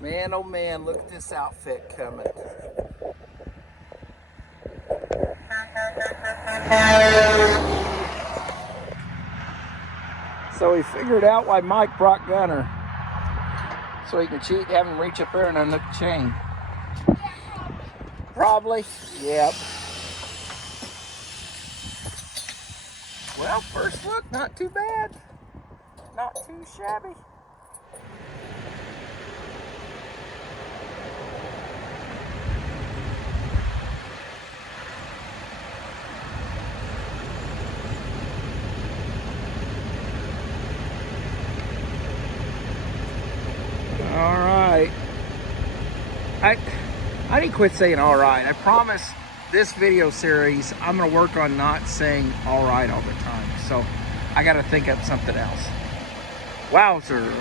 Man, oh man, look at this outfit coming. So we figured out why Mike brought Gunner. So he can cheat, have him reach up there and unhook the chain. Probably, yep. Well, first look, not too bad. Not too shabby. All right. I didn't quit saying all right. I promise this video series, I'm gonna work on not saying all right all the time. So I gotta think up something else. Wowzer,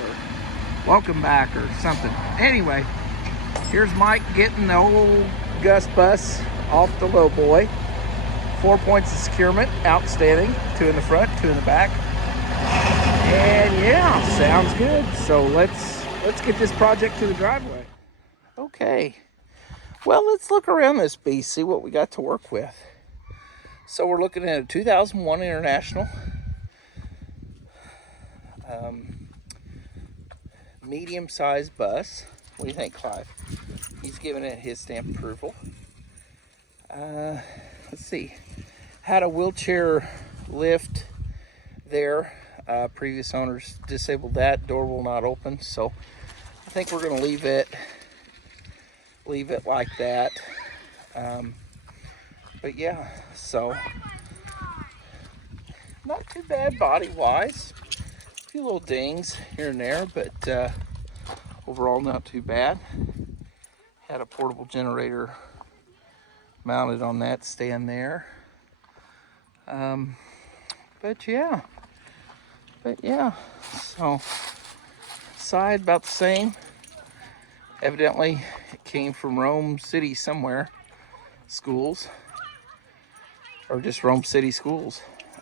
welcome back or something. Anyway, here's Mike getting the old Gus bus off the low boy. 4 points of securement, outstanding. 2 in the front, 2 in the back. And yeah, sounds good. So let's get this project to the driveway. Okay. Well, let's look around this beast, see what we got to work with. So we're looking at a 2001 International. Medium-sized bus. What do you think, Clive? He's giving it his stamp approval. Let's see. Had a wheelchair lift there. Previous owners disabled that. Door will not open. So I think we're going to leave it like that. But yeah, so not too bad body-wise. A few little dings here and there, but overall not too bad. Had a portable generator mounted on that stand there. But yeah, so side about the same. Evidently it came from Rome City somewhere, schools, or just Rome City schools.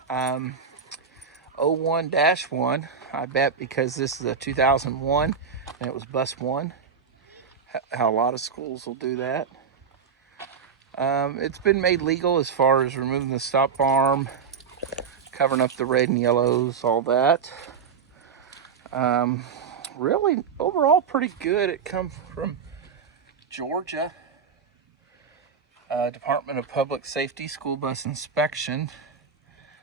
01-1, I bet, because this is a 2001 and it was bus 1. How a lot of schools will do that. It's been made legal as far as removing the stop arm, covering up the red and yellows, all that. Really, overall, pretty good. It comes from Georgia. Department of Public Safety School Bus Inspection.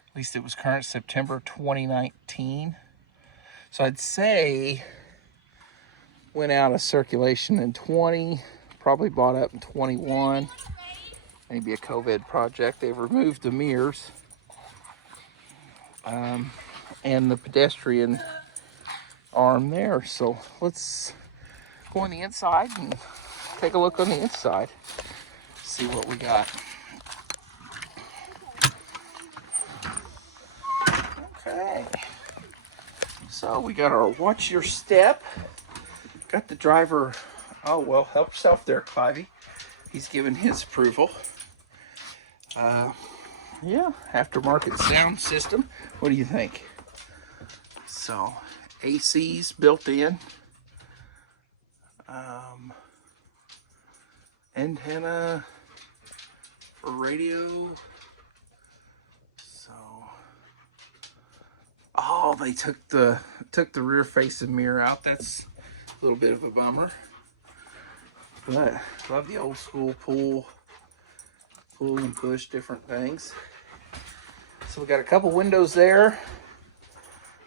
At least it was current September 2019. So I'd say went out of circulation in 20, probably bought up in 21. Maybe a COVID project. They've removed the mirrors and the pedestrian arm there. So let's go on the inside and take a look on the inside. See what we got. Okay. So we got our watch your step. Got the driver, oh well, help yourself there, Clivey. He's given his approval. Yeah, aftermarket sound system. What do you think? So, AC's built in. Antenna for radio. So, oh, they took the rear facing mirror out. That's a little bit of a bummer. But love the old school pull and push different things. So we got a couple windows there.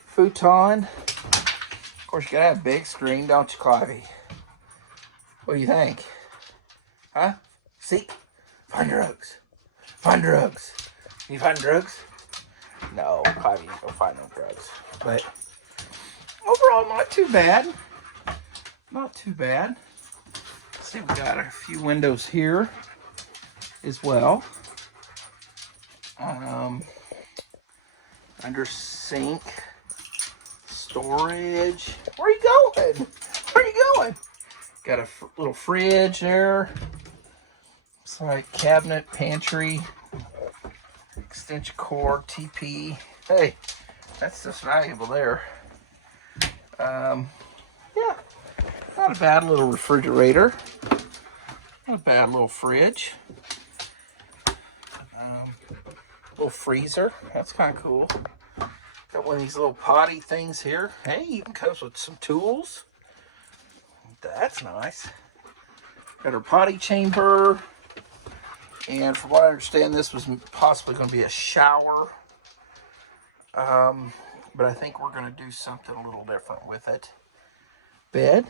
Futon. Of course, you gotta have a big screen, don't you, Clivey? What do you think? Huh? Seek? Find drugs. Find drugs. You find drugs? No, Clivey ain't gonna find no drugs. But overall, not too bad. Not too bad. Let's see, we got a few windows here as well. Under sink, storage. Where are you going? Where are you going? Got a little fridge there. It's like cabinet, pantry, extension cord, TP. Hey, that's just valuable there. Yeah, Not a bad little refrigerator. Not a bad little fridge. Little freezer. That's kind of cool. Got one of these little potty things here. Hey, even comes with some tools. That's nice. Got our potty chamber. And from what I understand, this was possibly going to be a shower. But I think we're going to do something a little different with it. Bed.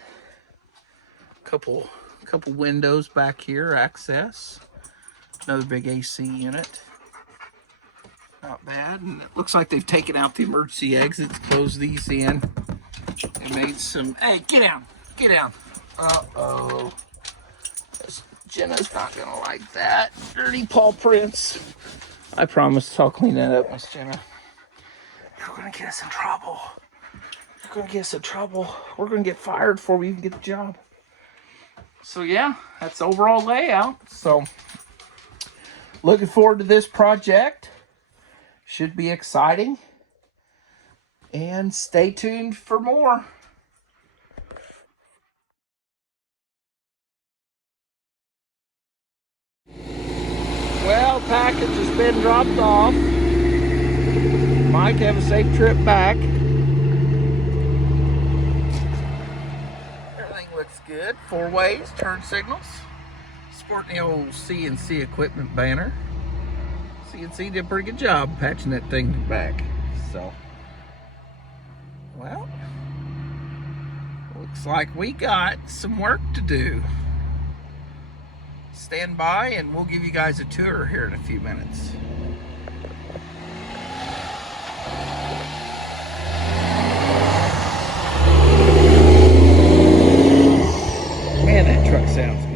Couple windows back here, access. Another big AC unit. Not bad. And it looks like they've taken out the emergency exits, closed these in. They made some, hey, get down, get down. Uh-oh. Jenna's not gonna like that. Dirty paw prints. I promise I'll clean that up, Miss Jenna. You're gonna get us in trouble. You're gonna get us in trouble. We're gonna get fired before we even get the job. So yeah, that's the overall layout. So looking forward to this project. Should be exciting. And stay tuned for more. Well, package has been dropped off. Mike, have a safe trip back. Everything looks good. 4 ways, turn signals. Sporting the old CNC equipment banner. CNC did a pretty good job patching that thing back. So, well, looks like we got some work to do. Stand by and we'll give you guys a tour here in a few minutes. Man, that truck sounds good.